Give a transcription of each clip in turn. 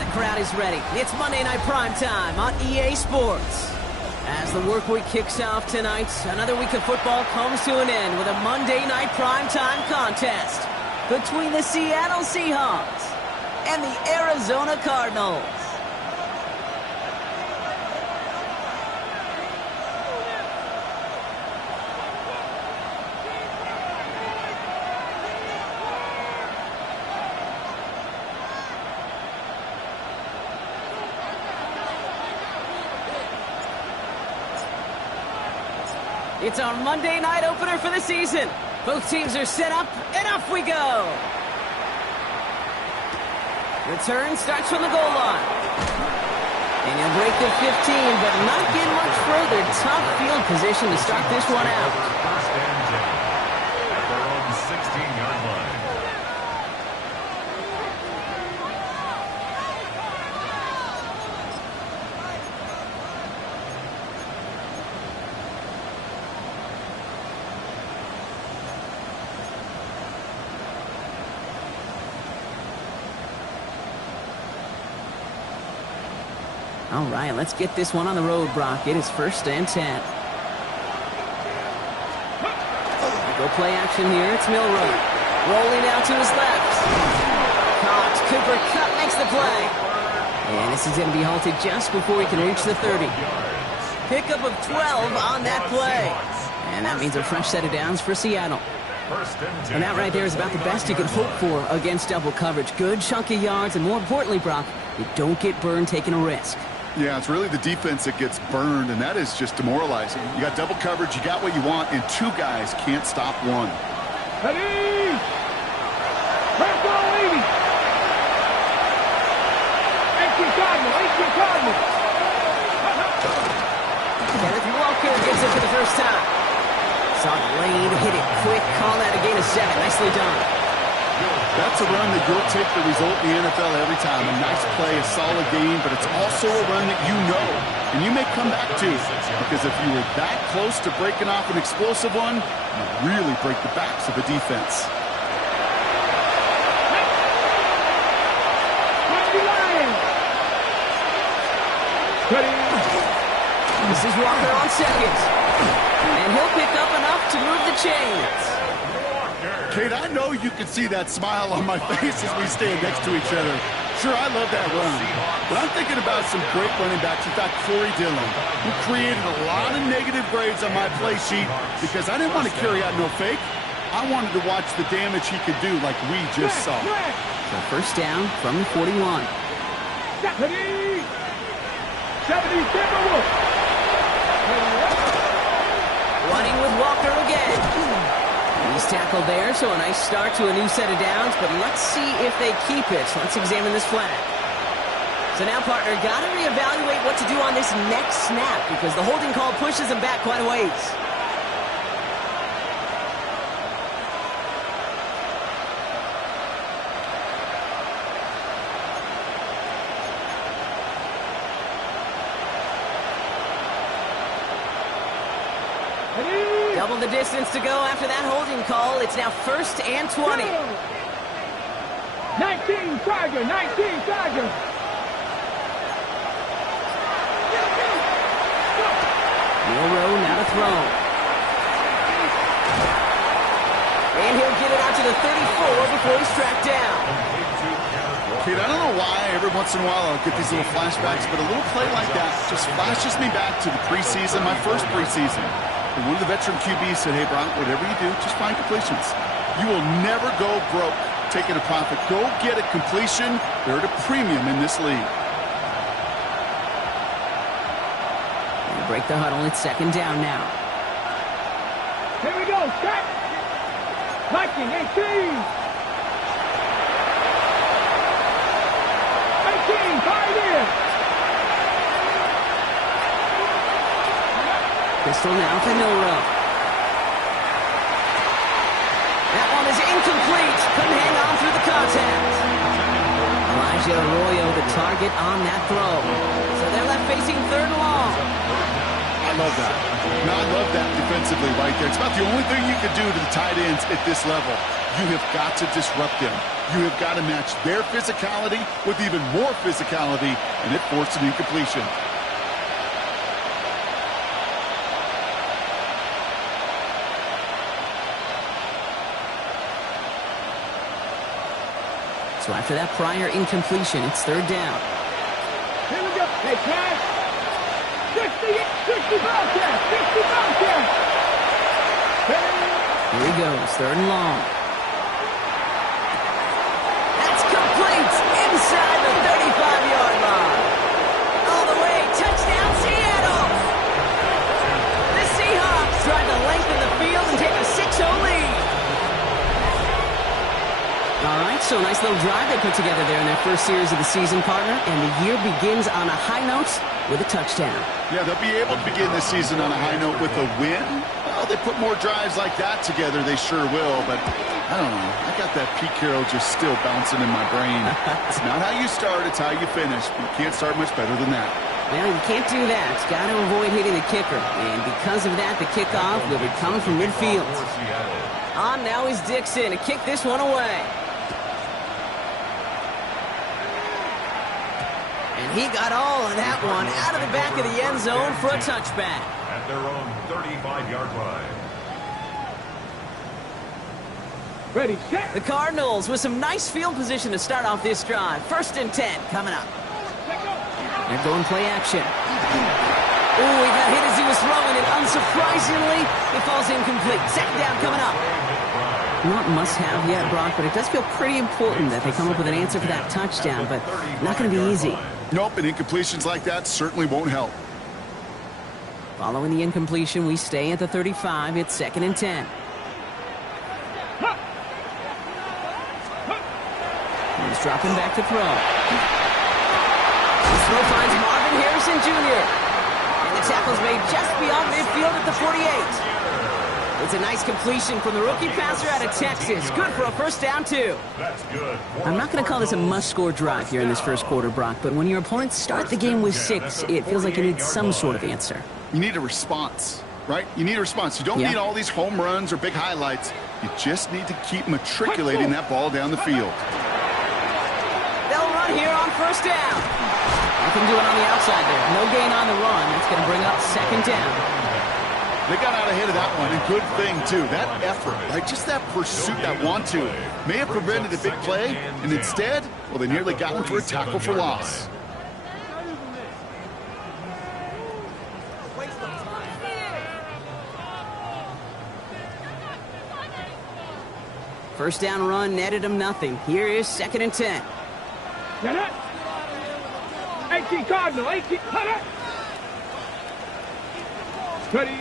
And the crowd is ready. It's Monday Night Primetime on EA Sports. As the work week kicks off tonight, another week of football comes to an end with a Monday Night Primetime contest between the Seattle Seahawks and the Arizona Cardinals. It's our Monday night opener for the season. Both teams are set up, and off we go. Return starts from the goal line. And he'll break the 15, but not get much further. Tough field position to start this one out. First and 10 at their own 16-yard line. All right, let's get this one on the road, Brock. It is first and 10. Go play action here. It's Milrow. Rolling out to his left. Caught. Cooper Kupp makes the play. And this is going to be halted just before he can reach the 30. Pickup of 12 on that play. And that means a fresh set of downs for Seattle. And that right there is about the best you can hope for against double coverage. Good chunky yards, and more importantly, Brock, you don't get burned taking a risk. Yeah, it's really the defense that gets burned, and that is just demoralizing. You got double coverage, you got what you want, and two guys can't stop one. Ready! Let's go, lady! 18 Cardinal! Kenneth Walker gets it for the first time. Saw the lane, hit it quick, call that a gain of 7. Nicely done. That's a run that you'll take the result in the NFL every time. A nice play, a solid game, but it's also a run that you know, and you may come back to. Because if you were that close to breaking off an explosive one, you really break the backs of the defense. This is Walker on second. And he'll pick up enough to move the chains. Kate, I know you can see that smile on my face as we stand next to each other. Sure, I love that run. But I'm thinking about some great running backs. In fact, Corey Dillon, who created a lot of negative grades on my play sheet because I didn't want to carry out no fake. I wanted to watch the damage he could do like we just saw. So first down from the 41. 70 Timberwolves. Running with Walker again. He's tackled there, so a nice start to a new set of downs, but let's see if they keep it. Let's examine this flag. So now, partner, got to reevaluate what to do on this next snap because the holding call pushes him back quite a ways. Double the distance to go after that holding call. It's now first and 20. 19 Tiger. Milrow now to throw. And he'll get it out to the 34 before he's tracked down. Kate, I don't know why every once in a while I'll get these little flashbacks, but a little play like that just flashes me back to the preseason, my first preseason. And one of the veteran QBs said, hey, Brock, whatever you do, just find completions. You will never go broke taking a profit. Go get a completion. They're at a premium in this league. And break the huddle. It's second down now. Here we go. Start. Viking 18. 18. 5 in. Pistol now for Milrow. That one is incomplete. Couldn't hang on through the contact. Elijah Arroyo, the target on that throw. So they're left facing third and long. And love that. Now, I love that defensively right there. It's about the only thing you can do to the tight ends at this level. You have got to disrupt them. You have got to match their physicality with even more physicality, and it forced an incompletion. So after that prior incompletion, it's third down. Here we go. Hey, Cash. 60 Bobcats. 60 Bobcats. Here he goes, third and long. That's complete inside the 35-yard line. All the way, touchdown Seattle. The Seahawks try to lengthen the field and take a 6-0 lead. All right, so a nice little drive they put together there in their first series of the season, partner, and the year begins on a high note with a touchdown. Yeah, they'll be able to begin this season on a high note with a win. Well, they put more drives like that together, they sure will, but I don't know. I got that Pete Carroll just still bouncing in my brain. It's not how you start, it's how you finish. You can't start much better than that. Well, you can't do that. Got to avoid hitting the kicker, and because of that, the kickoff will be coming from midfield. On now is Dixon to kick this one away. And he got all of that one out of the back of the end zone for a touchback. At their own 35-yard line. Ready, set. The Cardinals with some nice field position to start off this drive. 1st and 10 coming up. They're going play action. Oh, he got hit as he was throwing it. Unsurprisingly, it falls incomplete. 2nd down coming up. Not must-have yet, Brock, but it does feel pretty important that they come up with an answer for that touchdown, but not going to be easy. Nope, and incompletions like that certainly won't help. Following the incompletion, we stay at the 35. It's 2nd and 10. He's dropping back to throw. The throw finds Marvin Harrison Jr. And the tackle's made just beyond midfield at the 48. It's a nice completion from the rookie passer out of Texas. Good for a 1st down, too. That's good. I'm not going to call this a must-score drive here in this first quarter, Brock, but when your opponents start the game with 6, it feels like you need some sort of answer. You need a response, right? You need a response. You don't need all these home runs or big highlights. You just need to keep matriculating that ball down the field. They'll run here on 1st down. Nothing doing on the outside there. No gain on the run. That's going to bring up 2nd down. They got out ahead of that one, and good thing, too. That effort, right, just that pursuit, that want-to, may have prevented a big play, and instead, well, they nearly got him for a tackle for loss. First down run netted him nothing. Here is 2nd and 10. Get it. 18 Cardinal, 18. Cut it. Ready.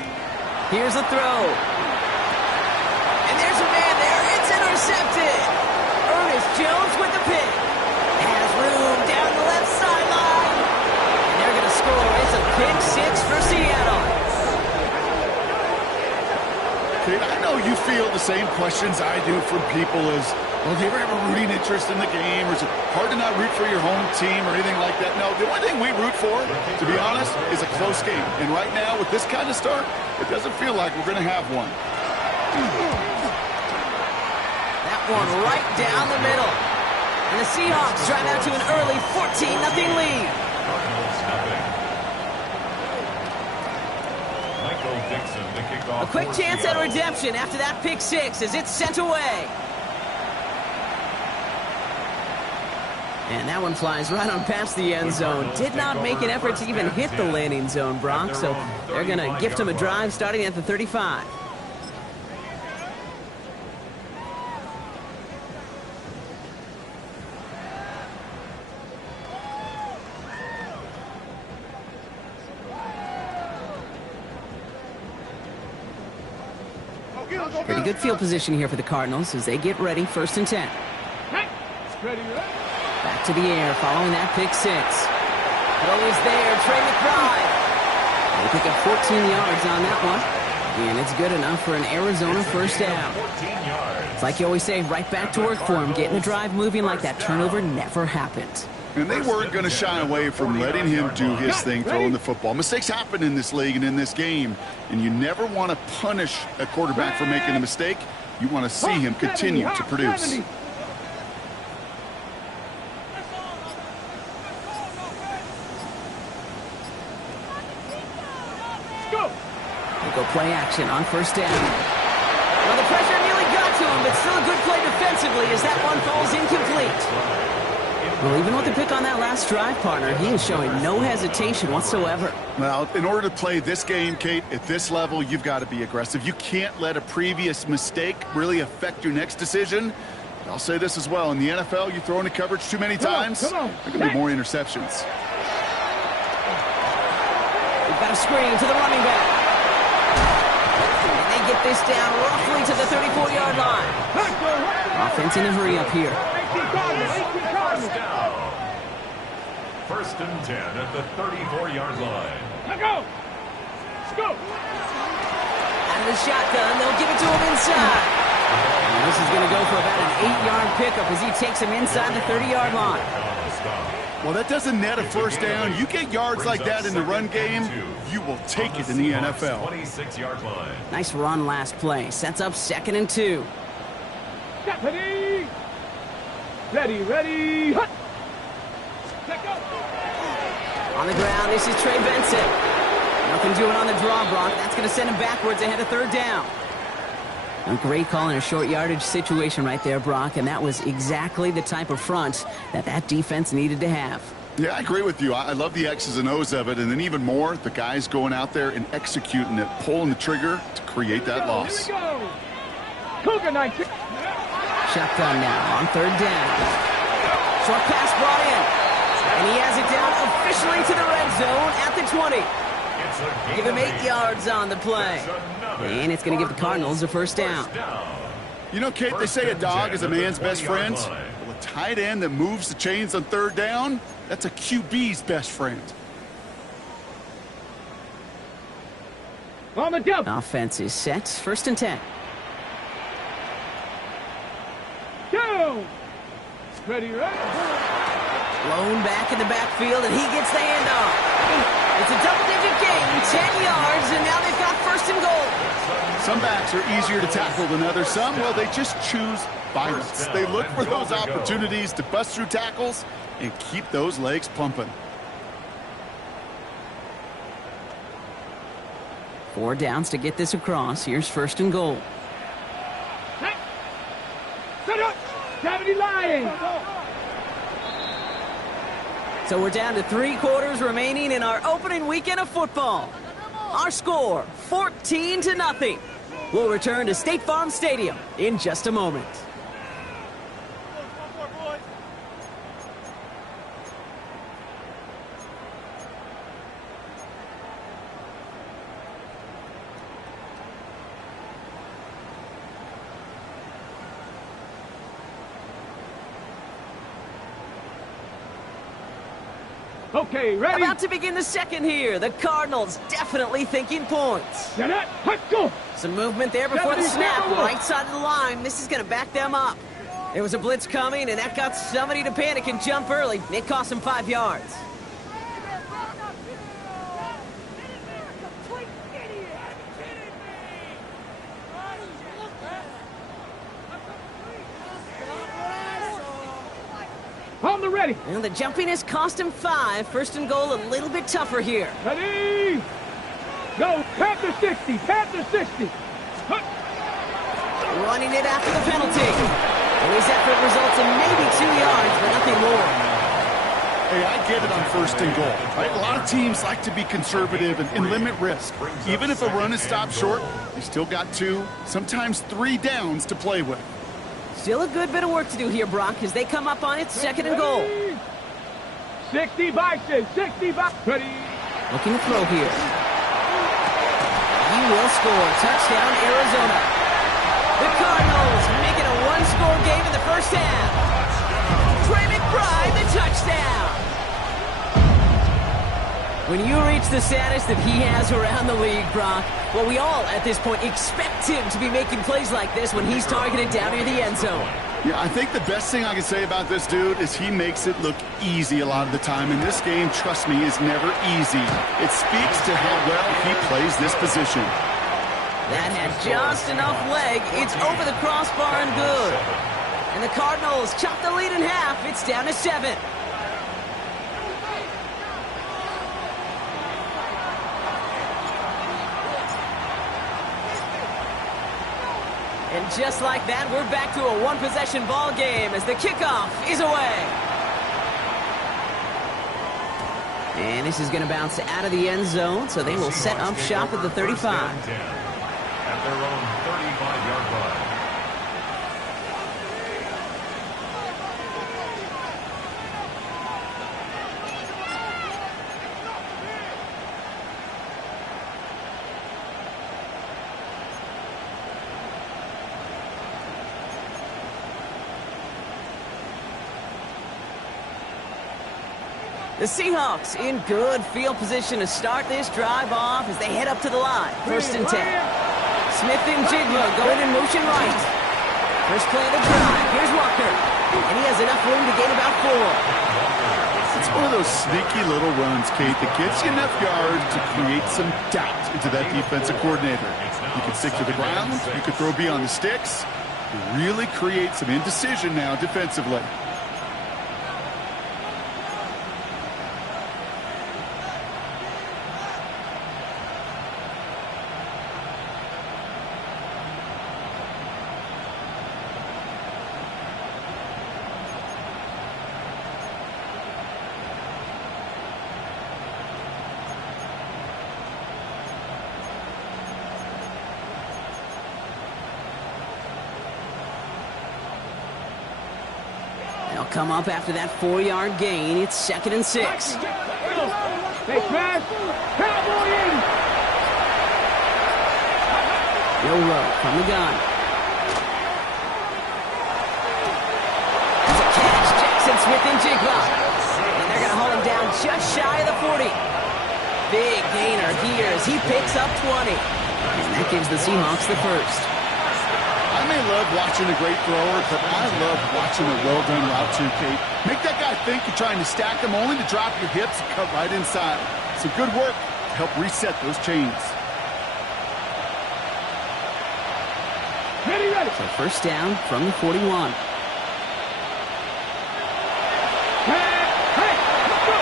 Here's a throw. And there's a man there. It's intercepted. Ernest Jones with the pick. Has room down the left sideline. And they're going to score. It's a pick 6 for Seattle. Kate, I know you feel the same questions I do from people as, well, do you ever have a rooting interest in the game? Or is it hard to not root for your home team or anything like that? No, the only thing we root for, to be honest, is a close game. And right now, with this kind of start, it doesn't feel like we're going to have one. That one right down the middle. And the Seahawks drive out to an early 14-0 lead. A quick chance at redemption after that pick 6 as it's sent away. And that one flies right on past the end zone. Did not make an effort to even hit the landing zone, Brock. So they're going to gift him a drive starting at the 35. Pretty good field position here for the Cardinals as they get ready. 1st and 10. Ready. Back to the air following that pick 6. Throw is there. Trey McBride. They pick up 14 yards on that one. And it's good enough for an Arizona 1st down. It's like you always say, right back to work for him. Getting the drive moving like that turnover never happened. And they weren't going to shy away from letting him do his thing throwing the football. Mistakes happen in this league and in this game, and you never want to punish a quarterback for making a mistake. You want to see him continue to produce. Go play action on first down. Well, the pressure nearly got to him, but still a good play defensively as that one falls incomplete. Well, even with the pick on that last drive, partner, he is showing no hesitation whatsoever. Well, in order to play this game, Kate, at this level, you've got to be aggressive. You can't let a previous mistake really affect your next decision. I'll say this as well. In the NFL, you throw into coverage too many times, there are going to be more interceptions. We've got a screen to the running back. Get this down roughly to the 34-yard line. Offense in a hurry up here. First and 10 at the 34-yard line. Let's go. Let's go. Out of the shotgun, they'll give it to him inside. And this is going to go for about an 8-yard pickup as he takes him inside the 30-yard line. Well, that doesn't net a first down. You get yards like that in the run game, you will take it in the NFL. 26-yard line. Nice run last play. Sets up 2nd and 2. Ready. Ready. Hut. On the ground, this is Trey Benson. Nothing doing on the draw, Brock. That's going to send him backwards ahead of 3rd down. A great call in a short yardage situation right there, Brock, and that was exactly the type of front that defense needed to have. Yeah, I agree with you. I love the X's and O's of it, and then even more, the guys going out there and executing it, pulling the trigger to create that loss. Here we go. Cougar 19. Shotgun now on 3rd down. Short pass brought in, and he has it down officially to the red zone at the 20. Give him 8 yards on the play. And it's going to give the Cardinals a first down. You know, Kate, they say a dog is a man's best friend. Well, a tight end that moves the chains on 3rd down, that's a QB's best friend. On the jump. Offense is set. 1st and 10. Down. Ready. Blown back in the backfield, and he gets the handoff. It's a double-digit gain, 10 yards, and now they've got 1st and goal. Some backs are easier to tackle than others. Some, well, they just choose violence. They look for those opportunities to bust through tackles and keep those legs pumping. 4 downs to get this across. Here's 1st and goal. Set up. 70 lying. So we're down to 3 quarters remaining in our opening weekend of football. Our score, 14-0. We'll return to State Farm Stadium in just a moment. Okay, ready? About to begin the 2nd here. The Cardinals definitely thinking points. Get it. Let's go. Some movement there before the snap. Right side of the line. This is going to back them up. There was a blitz coming, and that got somebody to panic and jump early. It cost them 5 yards. On the ready. And the jumpiness cost him 5. 1st and goal, a little bit tougher here. Ready. Go. Panther 60. Panther 60. Running it after the penalty. And his effort results in maybe 2 yards, but nothing more. Hey, I get it on 1st and goal. Right? A lot of teams like to be conservative and limit risk. Even if a run is stopped short, you still got 2, sometimes 3 downs to play with. Still a good bit of work to do here, Brock, as they come up on it, 2nd and goal. 60 Bison, 60 Bison. Ready. Looking to throw here. He will score. Touchdown, Arizona. The Cardinals make it a 1-score game in the 1st half. Trey McBride, the touchdown. When you reach the status that he has around the league, Brock, well, we all at this point expect him to be making plays like this when he's targeted down near the end zone. Yeah, I think the best thing I can say about this dude is he makes it look easy a lot of the time. And this game, trust me, is never easy. It speaks to how well he plays this position. That had just enough leg. It's over the crossbar and good. And the Cardinals chop the lead in half. It's down to 7. And just like that, we're back to a one-possession ball game as the kickoff is away. And this is going to bounce out of the end zone, so they will set up shop at the 35. At their own 35-yard line. The Seahawks in good field position to start this drive off as they head up to the line. 1st and 10. Smith and Jigma going in motion right. First play of the drive. Here's Walker. And he has enough room to gain about 4. It's one of those sneaky little runs, Kate, that gets you enough yards to create some doubt into that defensive coordinator. You can stick to the ground. You can throw beyond the sticks. You really create some indecision now defensively. They'll come up after that 4-yard gain. It's 2nd and 6. Hey, Smash! Cowboy in! Yolo from the gun. It's a catch. Jackson Smith and Jigba. And they're going to hold him down just shy of the 40. Big gainer here as he picks up 20. And that gives the Seahawks the first. I may love watching a great thrower, but I love watching a well-done route too, Kate. Make that guy think you're trying to stack him only to drop your hips and cut right inside. Some good work to help reset those chains. Ready. So first down from the 41. Hey, let's go!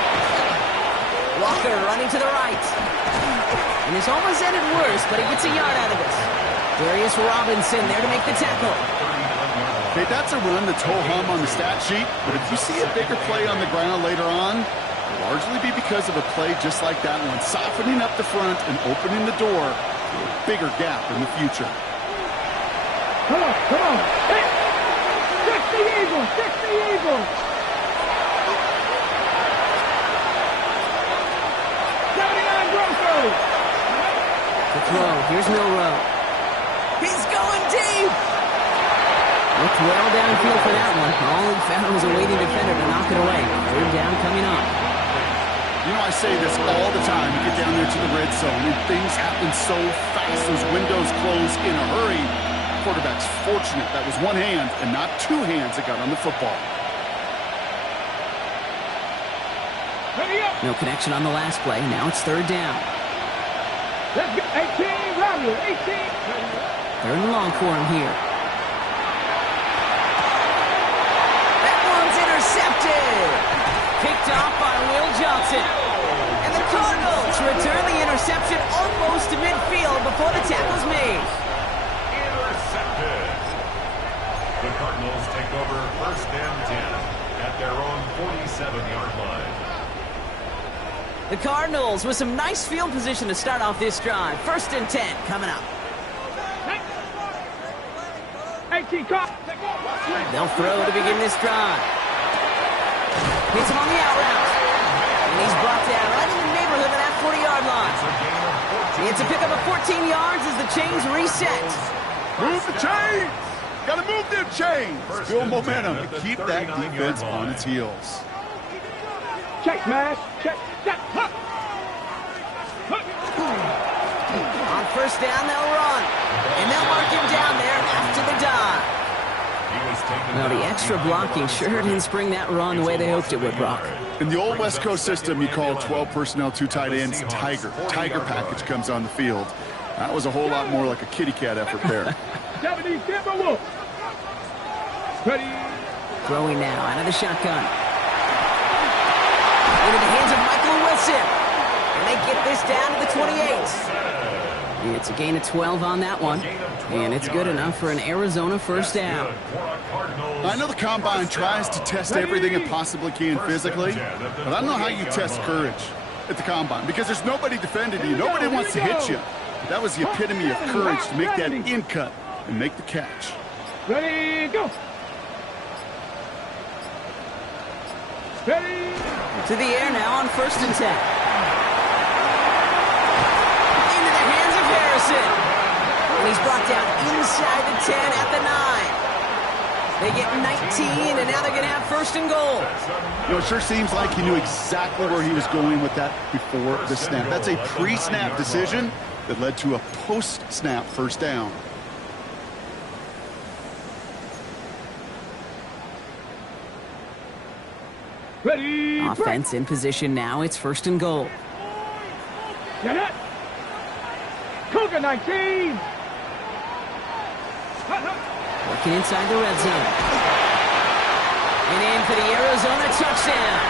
Walker running to the right. And this almost ended worse, but he gets a yard out of this. Darius Robinson there to make the tackle. Okay, that's a run that's ho-hum on the stat sheet, but if you see a bigger play on the ground later on, it'll largely be because of a play just like that one, softening up the front and opening the door for a bigger gap in the future. Come on! Hey! Fix the Eagles! 79 Broncos! The throw, here's Milrow. He's going deep! Looked well downfield for that one. All he found was a waiting defender to knock it away. 3rd down coming up. You know, I say this all the time. You get down there to the red zone, and things happen so fast. Those windows close in a hurry. Quarterback's fortunate that was one hand and not 2 hands that got on the football. Ready up! No connection on the last play. Now it's 3rd down. Let's go! 18, Romeo, 18! 3rd and long for him here. That one's intercepted! Picked off by Will Johnson. And the Cardinals return the interception almost to midfield before the tackle's made. Intercepted. The Cardinals take over 1st and 10 at their own 47-yard line. The Cardinals with some nice field position to start off this drive. 1st and 10 coming up. 18, cut! They'll throw to begin this drive. Hits him on the out route. And he's brought down right in the neighborhood of that 40-yard line. It's a pickup of 14 yards as the chains reset. Move the chains! Gotta move them chains! Build momentum to keep that defense on its heels. Check, Smash! Check! Huh. On 1st down, they'll run. And they'll mark him down there after the dive. He was Well, the extra blocking sure didn't spring that run the way they hoped it would, Brock. In the old West Coast system, you call 12 personnel, 2 tight ends, Tiger. Tiger package comes on the field. That was a whole lot more like a kitty cat effort there. 70, Timberwolf. Ready. Throwing now out of the shotgun. Into the hands of Michael Wilson. And they get this down to the 28. It's a gain of 12 on that one. And it's good enough for an Arizona first down. I know the Combine tries to test everything it possibly can physically, but I don't know how you test courage at the Combine because there's nobody defending you. Nobody wants to hit you. That was the epitome of courage to make that in cut and make the catch. Ready, go. Ready. To the air now on 1st and 10. Into the hands of Harrison. And he's brought down inside the 10 at the 9. They get 19, and now they're going to have 1st and goal. You know, it sure seems like he knew exactly where he was going with that before the snap. That's a pre-snap decision that led to a post-snap first down. Ready. Offense in position now. It's 1st and goal. Get it. Cougar 19. Working inside the red zone. And in for the Arizona touchdown.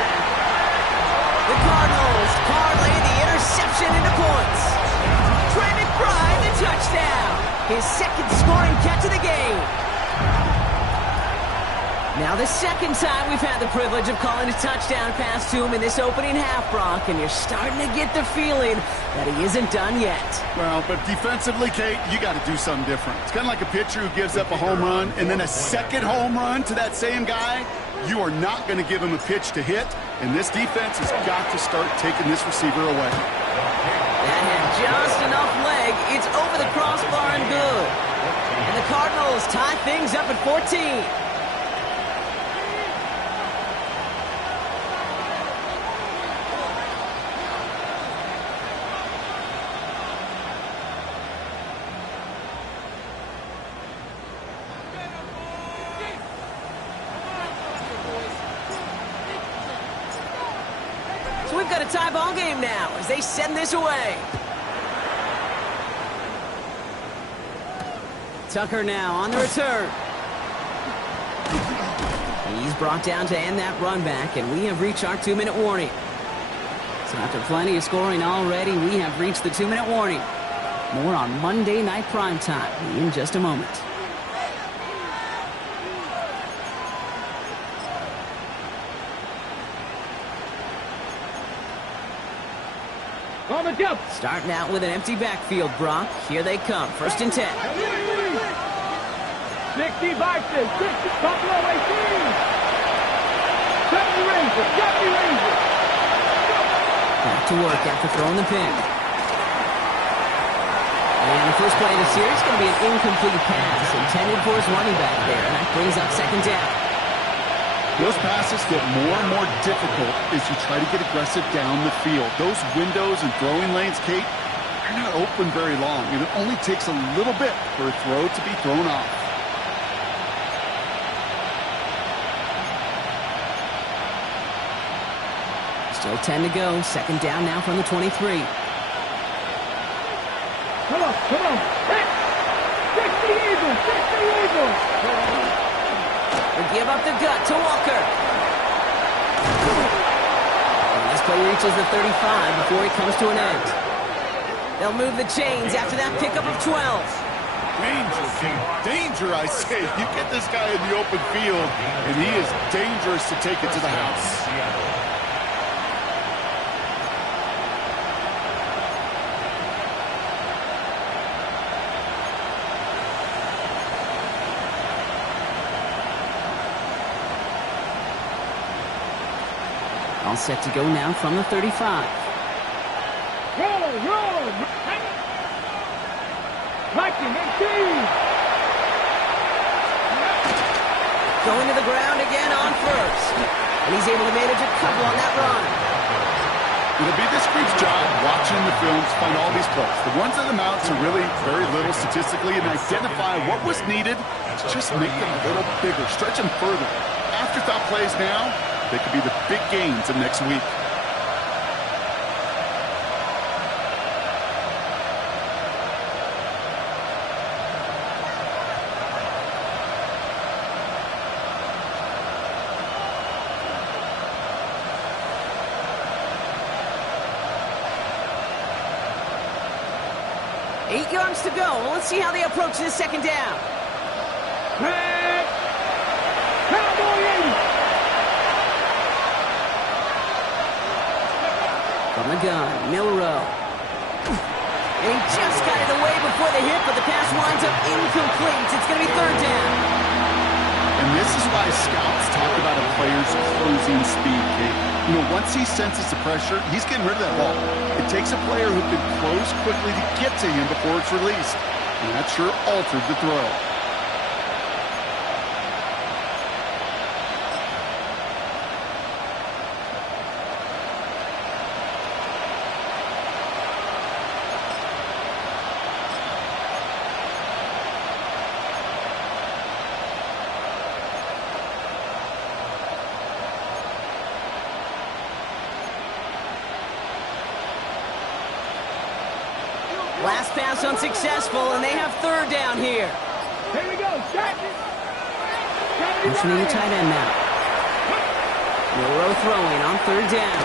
The Cardinals parlay the interception into points. Trey McBride, the touchdown. His 2nd scoring catch of the game. Now the 2nd time we've had the privilege of calling a touchdown pass to him in this opening half, Brock, and you're starting to get the feeling that he isn't done yet. Well, but defensively, Kate, you got to do something different. It's kind of like a pitcher who gives up a home run and then a 2nd home run to that same guy. You are not going to give him a pitch to hit, and this defense has got to start taking this receiver away. That had just enough leg. It's over the crossbar and good. And the Cardinals tie things up at 14. We've got a tie ball game now as they send this away. Tucker now on the return. He's brought down to end that run back, and we have reached our 2-minute warning. So after plenty of scoring already, we have reached the 2-minute warning. More on Monday Night Primetime in just a moment. On the jump. Starting out with an empty backfield, Brock. Here they come. 1st and 10. 60 Vikings. 60 Buffalo 18. 70 Rangers. 70 Rangers. Back to work after throwing the pin. And the first play of the series is going to be an incomplete pass intended for his running back there. And that brings up 2nd down. Those passes get more and more difficult as you try to get aggressive down the field. Those windows and throwing lanes, Kate, they're not open very long, and it only takes a little bit for a throw to be thrown off. Still 10 to go. 2nd down now from the 23. Come on. 60 Eagles. 60 Eagles. They give up the gut to Walker. And this play reaches the 35 before he comes to an end. They'll move the chains after that pickup of 12. Danger, I say. You get this guy in the open field, and he is dangerous to take it to the house. All set to go now from the 35. Roll. Viking 18. Going to the ground again on 1st. And he's able to manage a couple on that run. It'll be this group's job watching the films, find all these plays. The ones that amount to really very little statistically, and identify what was needed to just make them a little bigger, stretch them further. Afterthought plays now, they could be the big gains of next week. Eight yards to go. Well, let's see how they approach this second down. Red. Cowboy 80. From the gun, Milrow. And he just got it away before the hit, but the pass winds up incomplete. It's going to be third down. And this is why scouts talk about a player's closing speed, Kate. You know, once he senses the pressure, he's getting rid of that ball. It takes a player who can close quickly to get to him before it's released. And that sure altered the throw. Last pass unsuccessful, and they have third down here. Here we go. Jack. Motioning the tight end now. Milrow throwing on third down.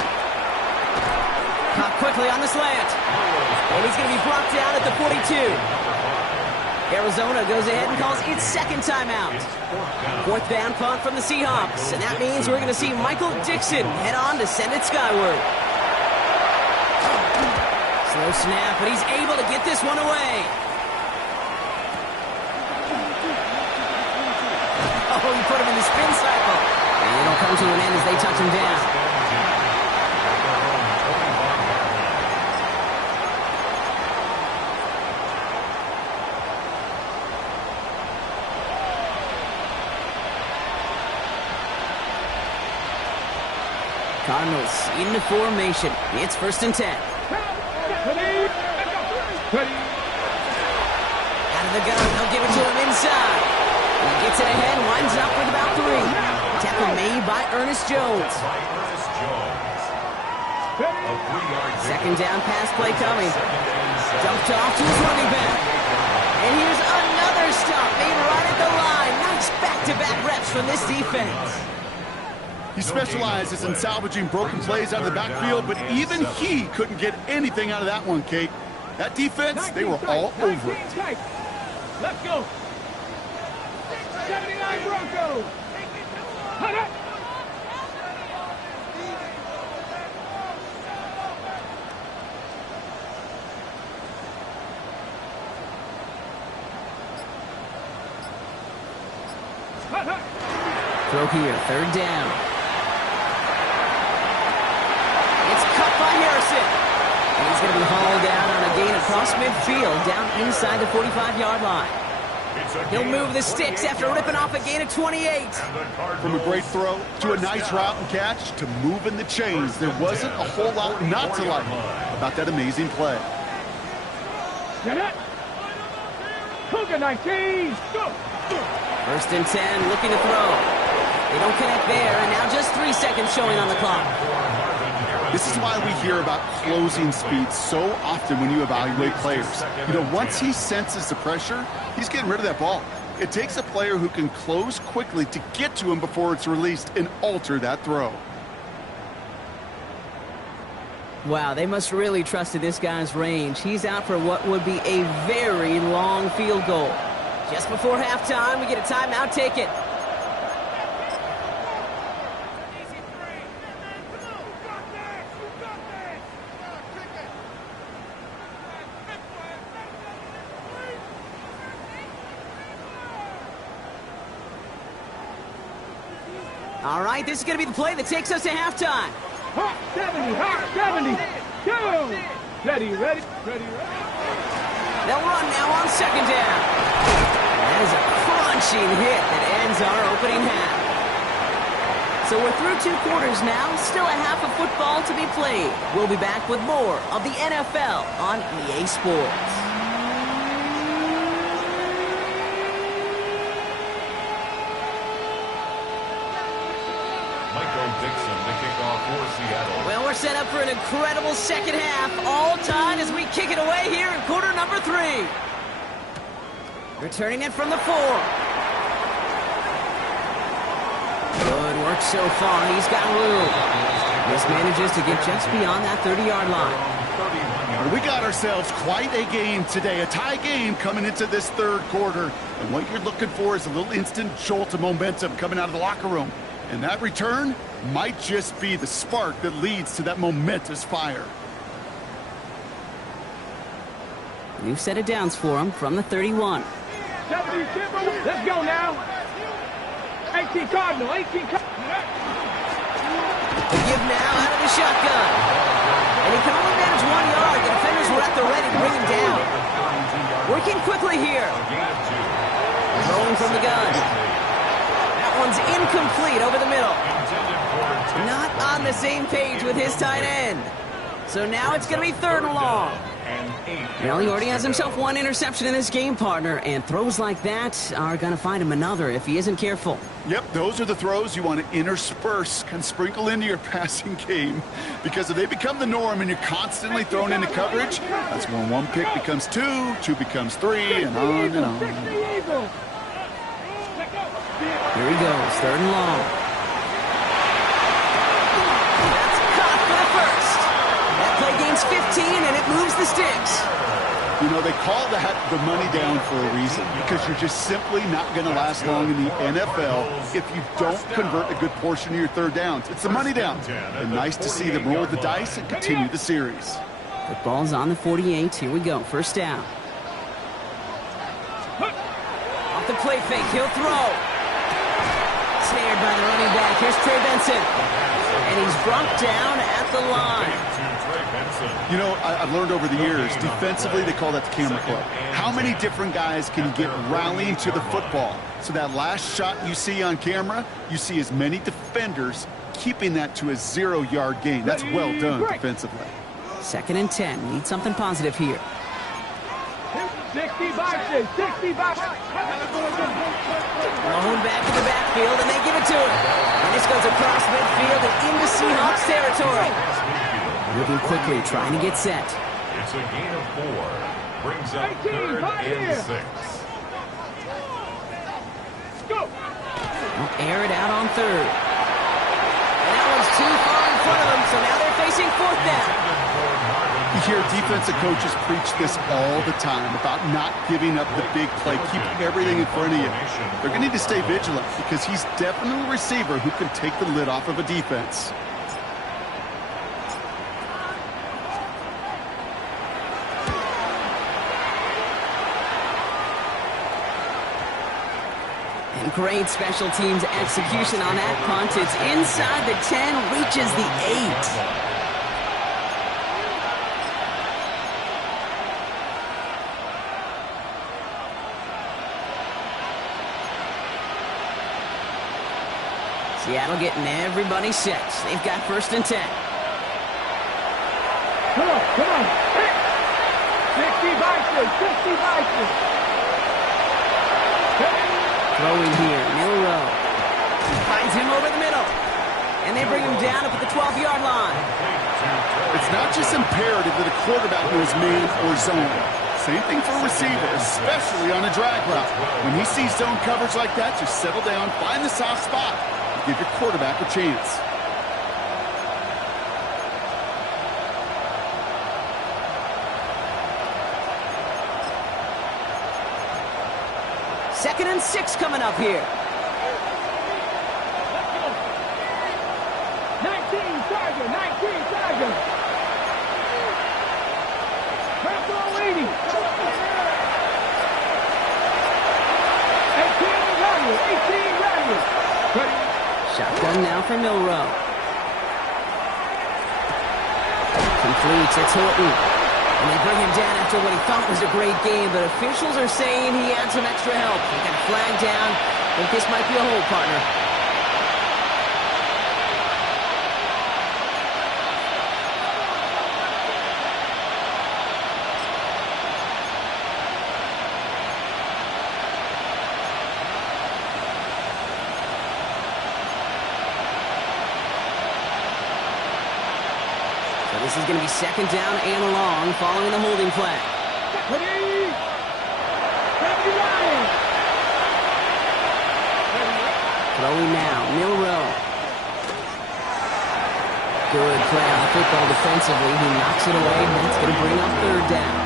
Caught quickly on the slant. And he's going to be brought down at the 42. Arizona goes ahead and calls its second timeout. Fourth down punt from the Seahawks. And that means we're going to see Michael Dixon head on to send it skyward. Slow snap, but he's able to get this one away. Oh, he put him in the spin cycle. And it'll come to an end as they touch him down. Cardinals in the formation. It's 1st and 10. Ready. Out of the gun, they'll give it to him inside. And he gets it ahead, winds up with about 3. Tackle made by Ernest Jones. Second down pass play coming. Dumped off to his running back. And here's another stop made right at the line. Nice back-to-back reps from this defense. He specializes in salvaging broken plays out of the backfield, but even he couldn't get anything out of that one, Kate. That defense, they were all over it. Let's go. 79 Broncos. Hut up. Throw here, third down. It's cut by Harrison. And he's going to be hauled down on a gain across midfield, down inside the 45-yard line. He'll move the sticks after ripping off a gain of 28. From a great throw to a nice route and catch to moving the chains, there wasn't a whole lot not to like about that amazing play. Get it. Cougar 19. Go. 1st and 10, looking to throw. They don't connect there, and now just 3 seconds showing on the clock. This is why we hear about closing speed so often when you evaluate players. You know, once he senses the pressure, he's getting rid of that ball. It takes a player who can close quickly to get to him before it's released and alter that throw. Wow, they must really trust in this guy's range. He's out for what would be a very long field goal. Just before halftime, we get a timeout. Take it. All right, this is going to be the play that takes us to halftime. Hot 70, hot 70. Go. Ready. They'll run now on second down. That is a crunching hit that ends our opening half. So we're through 2 quarters now, still a half of football to be played. We'll be back with more of the NFL on EA Sports. Well, we're set up for an incredible second half. All tied as we kick it away here in quarter number 3. Returning it from the 4. Good work so far. He's got room. This manages to get just beyond that 30-yard line. We got ourselves quite a game today. A tie game coming into this 3rd quarter. And what you're looking for is a little instant jolt of momentum coming out of the locker room. And that return might just be the spark that leads to that momentous fire. New set of downs for him from the 31. Let's go now. 18 Cardinal, 18 Cardinal. The give now out of the shotgun. And he can only manage 1 yard. The defenders were at the ready to bring him down. Working quickly here. Rolling from the gun. That one's incomplete over the middle. Not on the same page with his tight end. So now it's going to be 3rd and long. Well, he already has himself 1 interception in this game, partner, and throws like that are going to find him another if he isn't careful. Yep, those are the throws you want to intersperse and sprinkle into your passing game, because if they become the norm and you're constantly thrown into coverage, that's when 1 pick becomes 2, 2 becomes 3, and on and on. Here he goes, 3rd and long. That's caught for the first. That play gains 15, and it moves the sticks. You know, they call that the money down for a reason, because you're just simply not going to last long in the NFL if you don't convert a good portion of your 3rd downs. It's the money down. And nice to see them roll the dice and continue the series. The ball's on the 48. Here we go, 1st down. Off the play fake, he'll throw. Snared by the running back. Here's Trey Benson. And he's brought down at the line. You know, I've learned over the years, defensively, they call that the camera club. How many different guys can you get rallying to the football? So that last shot you see on camera, you see as many defenders keeping that to a 0-yard gain. That's well done defensively. 2nd and 10. Need something positive here. 60 boxes, 60 boxes. Thrown back in the backfield, and they give it to him. And this goes across midfield and into Seahawks territory. Moving quickly, trying to get set. It's a gain of 4. Brings up 3rd and 6. Go. We'll air it out on 3rd. And that one's too far in front of them, so now they're facing 4th down. You hear defensive coaches preach this all the time about not giving up the big play. Keep everything in front of you. They're going to need to stay vigilant because he's definitely a receiver who can take the lid off of a defense. And great special teams execution on that punt. It's inside the 10, reaches the 8. Seattle getting everybody set. They've got 1st and 10. Come on, come on. 60 boxes, 60 boxes. Throwing here, Milrow. Finds him over the middle. And they bring him down up at the 12-yard line. It's not just imperative that a quarterback knows man or zone. Same thing for a receiver, especially on a drag route. When he sees zone coverage like that, just settle down, find the soft spot. Give your quarterback a chance. Second and 6 coming up here. 19 Tiger, 19 Tiger. Purple 80. 18 value, 18 value. Shotgun now for Milrow. Completes, it's Horton. And they bring him down after what he thought was a great game, but officials are saying he had some extra help. They got a flag down. I think this might be a hold, partner. So this is going to be second down and long following the holding flag. Throwing now, Milrow. Good play on the football defensively. He knocks it away, and that's going to bring up third down.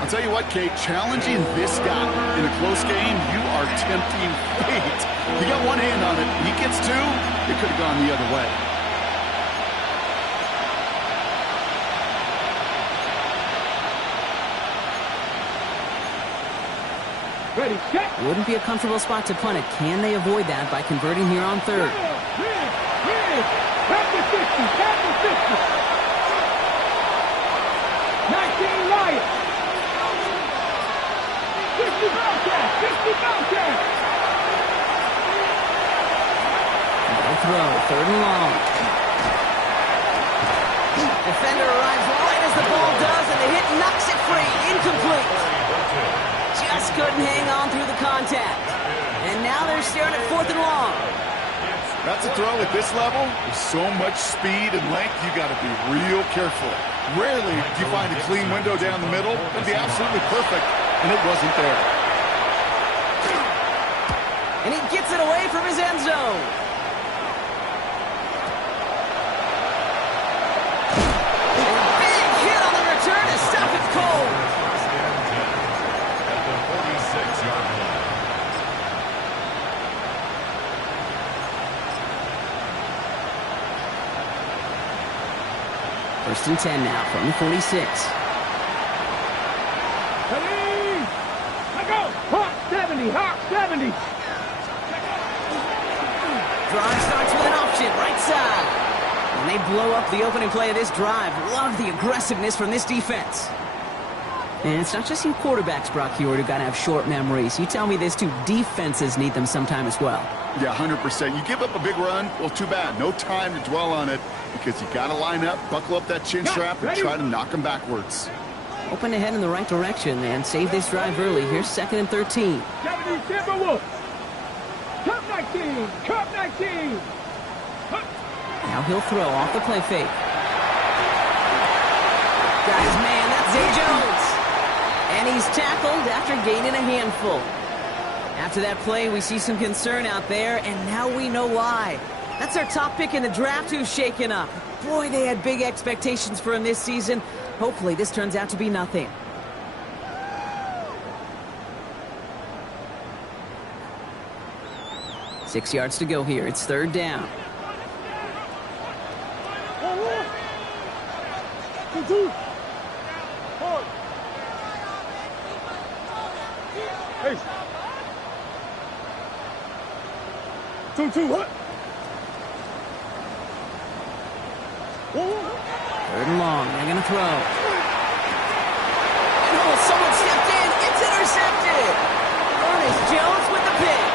I'll tell you what, Kate, challenging this guy in a close game, you are tempting fate. He got one hand on it. He gets two, it could have gone the other way. Ready, set. Wouldn't be a comfortable spot to punt it. Can they avoid that by converting here on third? Back to 50, back to 50. 19 Lions. 50 Bobcats, 50 Bobcats. They'll throw, third and long. Defender arrives right as the ball does, and the hit knocks it free. Incomplete. Just couldn't hang on through the contact. And now they're staring at fourth and long. That's a throw at this level. With so much speed and length, you got to be real careful. Rarely do you find a clean window down the middle. It'd be absolutely perfect, and it wasn't there. And he gets it away from his end zone. And a big hit on the return to stop it cold. First and 10 at the 46-yard line. First and 10 now from the 46. Ready. Let go. Hawk 70, Hawk 70. Drive starts with an option, right side. And they blow up the opening play of this drive. Love the aggressiveness from this defense. And it's not just you quarterbacks, Brock Hewitt, who got to have short memories. You tell me this too, defenses need them sometime as well. Yeah, 100%. You give up a big run, well, too bad. No time to dwell on it because you got to line up, buckle up that chin strap, and try to knock them backwards. Open ahead in the right direction and save this drive early. Here's second and 13. 70 Timberwolves. Cup 19, Cup 19. Now he'll throw off the play fake. Guys, man, that's Zay Jones. And he's tackled after gaining a handful. After that play, we see some concern out there, and now we know why. That's our top pick in the draft who's shaken up. Boy, they had big expectations for him this season. Hopefully this turns out to be nothing. Six yards to go here. It's third down. Hey. 2-2, what? Third and long. They're going to throw. Oh, someone stepped in. It's intercepted. Ernest Jones with the pick.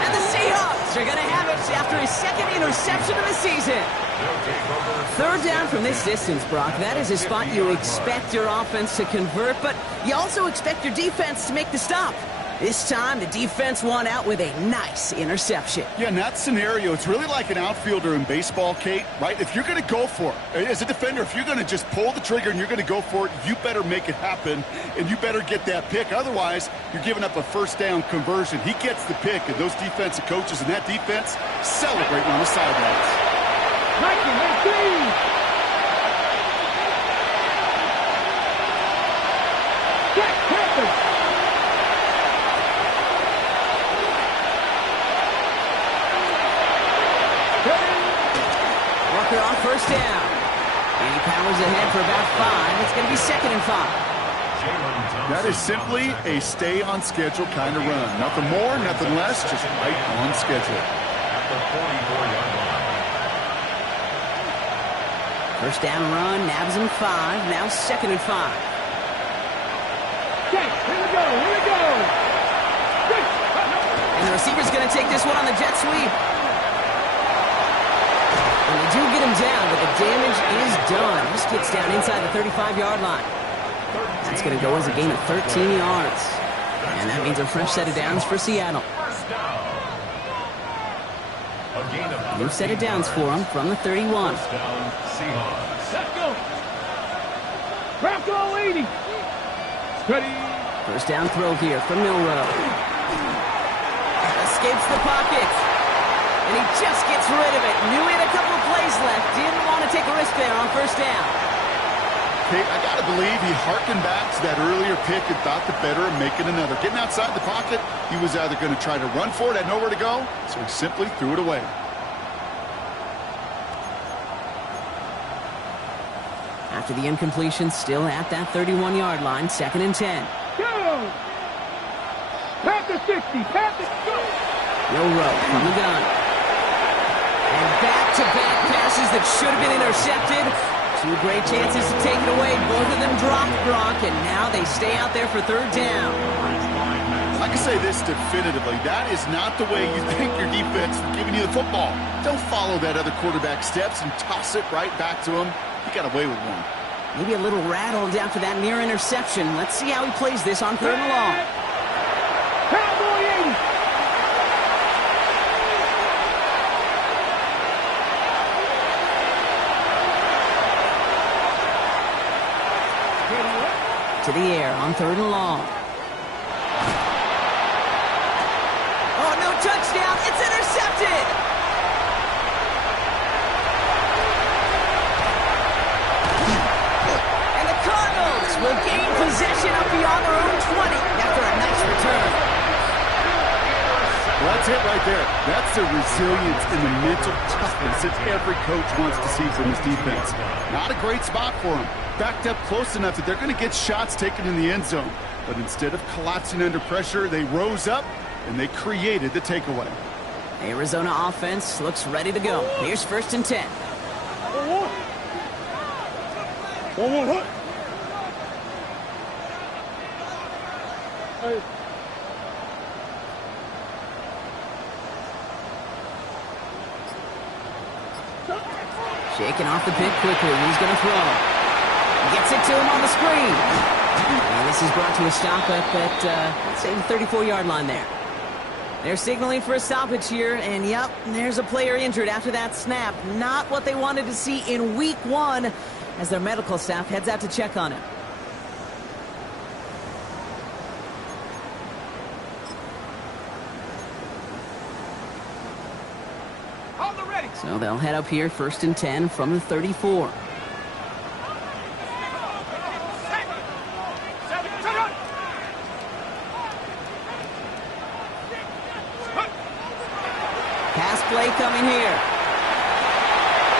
And the Seahawks are going to have it after his second interception of the season. Third down from this distance, Brock. That is a spot you expect your offense to convert, but you also expect your defense to make the stop. This time, the defense won out with a nice interception. Yeah, in that scenario, it's really like an outfielder in baseball, Kate, right? If you're going to go for it, as a defender, if you're going to just pull the trigger and you're going to go for it, you better make it happen, and you better get that pick. Otherwise, you're giving up a first down conversion. He gets the pick, and those defensive coaches and that defense celebrating on the sidelines. 19-18. Jack Panthers. Walker on first down. And he powers ahead for about 5. It's going to be second and 5. That is simply a stay-on-schedule kind of run. Nothing more, nothing less, just right on schedule. At the 44-yard line. First down run, nabs him 5. Now second and 5. Okay, here we go, here we go. And the receiver's going to take this one on the jet sweep. And they do get him down, but the damage is done. This gets down inside the 35-yard line. That's going to go as a gain of 13 yards. And that means a fresh set of downs for Seattle. New set of downs for him from the 31. First down, Seahawks. Let's go. Grock 80. Steady. First down throw here from Milrow. Escapes the pocket. And he just gets rid of it. Knew he had a couple of plays left. Didn't want to take a risk there on first down. Okay, I got to believe he harkened back to that earlier pick and thought the better of making another. Getting outside the pocket, he was either going to try to run for it, had nowhere to go, so he simply threw it away. After the incompletion, still at that 31-yard line, 2nd and 10. Go! Pat the 60, pat the go! Milrow from the gun. And back-to-back passes that should have been intercepted. 2 great chances to take it away. Both of them dropped Grock, and now they stay out there for 3rd down. I can say this definitively. That is not the way you think your defense is giving you the football. Don't follow that other quarterback steps and toss it right back to him. He got away with one. Maybe a little rattled after that near interception. Let's see how he plays this on 3rd and long. Cowboy 80. To the air on 3rd and long. Oh, no touchdown. It's intercepted. And the Cardinals will gain possession up beyond their own 20 after a nice return. Well, that's it right there. That's the resilience and the mental toughness that every coach wants to see from his defense. Not a great spot for him. Backed up close enough that they're going to get shots taken in the end zone. But instead of collapsing under pressure, they rose up and they created the takeaway. Arizona offense looks ready to go. Here's 1st and 10. 1-1. Hey. Shaking off the pick quickly. He's going to throw. Gets it to him on the screen. And this is brought to a stop up at, let's say, the 34-yard line there. They're signaling for a stoppage here, and yep, there's a player injured after that snap. Not what they wanted to see in week 1 as their medical staff heads out to check on him. On the ready. So they'll head up here 1st and 10 from the 34. Pass play coming here.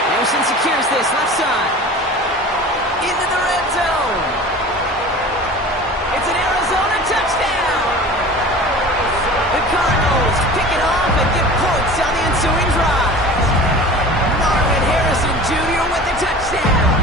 Anderson secures this left side. Into the red zone. It's an Arizona touchdown. The Cardinals pick it off and get points on the ensuing drive. Marvin Harrison Jr. with the touchdown.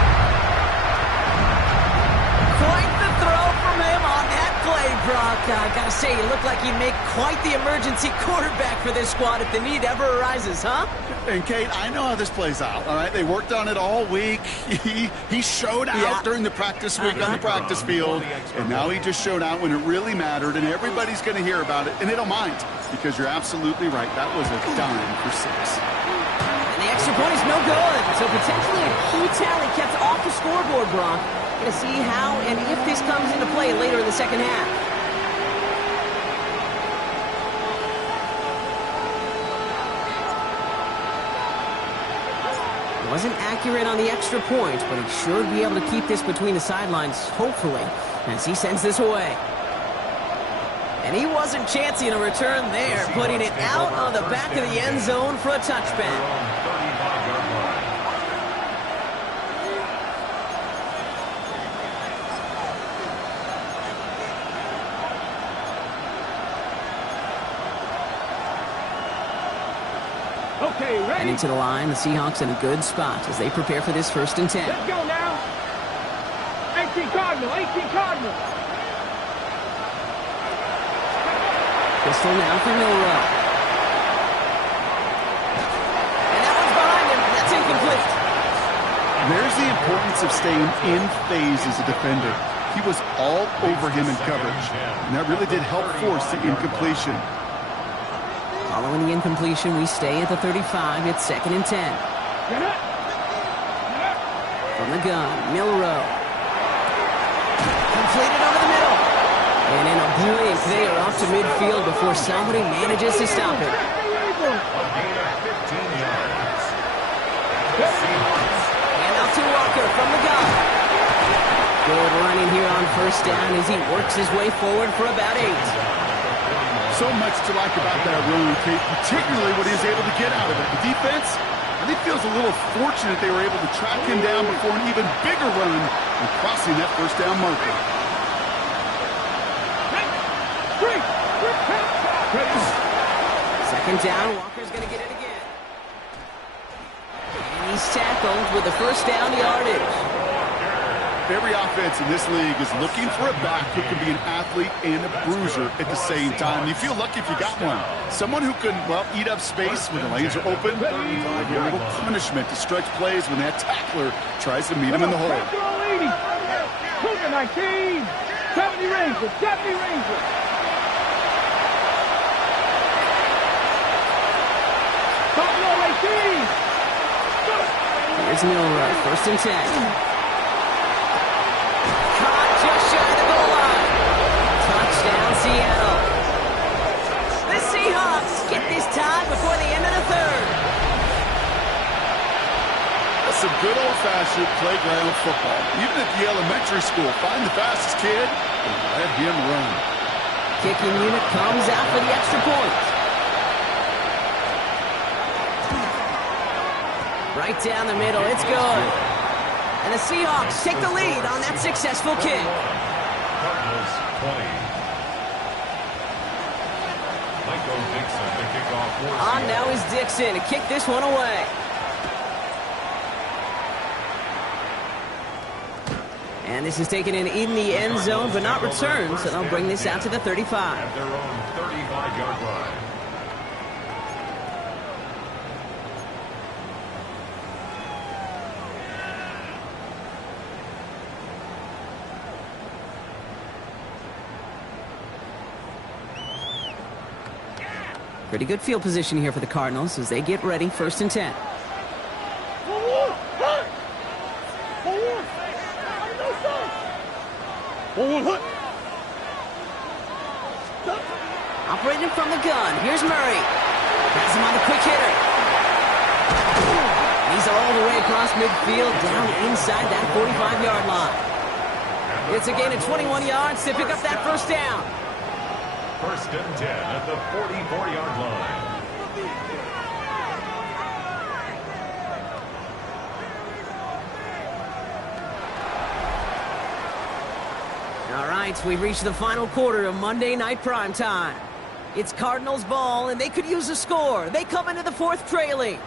Quite the throw from him on that play, Brock. I gotta say, you look like you'd make quite the emergency quarterback for this squad if the need ever arises, huh? And, Kate, I know how this plays out, all right? They worked on it all week. He showed out during the practice week on the practice field, and now he just showed out when it really mattered, and everybody's going to hear about it, and they don't mind, because you're absolutely right. That was a dime for 6. And the extra point is no good, so potentially a key tally kept off the scoreboard, Brock. Going to see how and if this comes into play later in the second half. Wasn't accurate on the extra point, but he should be able to keep this between the sidelines, hopefully, as he sends this away. And he wasn't chancing a return there, putting it out on the back of the end zone for a touchback. Okay, ready? Heading to the line, the Seahawks in a good spot as they prepare for this 1st and 10. Let's go now. 18 Cardinal, 18 Cardinal. Pistol now for Milrow. And that one's behind him. That's incomplete. There's the importance of staying in phase as a defender. He was all over him in coverage, and that really did help force the incompletion. Following the incompletion, we stay at the 35. It's 2nd and 10. From the gun, Milrow. Completed over the middle. And in a blink, they are off to midfield before somebody manages to stop it. A gain of 15 yards. And out to Walker from the gun. Good running here on first down as he works his way forward for about 8. So much to like about that run, Kate, particularly what he was able to get out of it. The defense, I think, feels a little fortunate they were able to track him down before an even bigger run and crossing that first down marker. Second down, Walker's going to get it again. And he's tackled with the first down yardage. Every offense in this league is looking for a back who can be an athlete and a bruiser at the same time. You feel lucky if you got one. Someone who can, well, eat up space when the lanes are open. A little punishment to stretch plays when that tackler tries to meet him in the hole. 19, 70 Rangers, 70 Rangers. Here's Milrow, first and 10. Caught just shy of the goal line. Touchdown, Seattle. The Seahawks get this tie before the end of the third. That's some good old-fashioned playground football. Even at the elementary school, find the fastest kid and let him run. Kicking unit comes out for the extra point. Right down the middle, it's good. And the Seahawks take the lead on that successful kick. Cardinals 20. Michael Dixon to kick off for On now is Dixon to kick this one away. And this is taken in the end zone, but not returned, so they'll bring this out to the 35. At their own 35-yard line. Pretty good field position here for the Cardinals as they get ready, first and 10. Operating from the gun, here's Murray. Has him on the quick hitter. He's all the way across midfield, down inside that 45-yard line. It's a gain of 21 yards to pick up that first down. First and 10 at the 44-yard line. All right, we've reached the final quarter of Monday Night Primetime. It's Cardinals ball, and they could use a score. They come into the fourth trailing.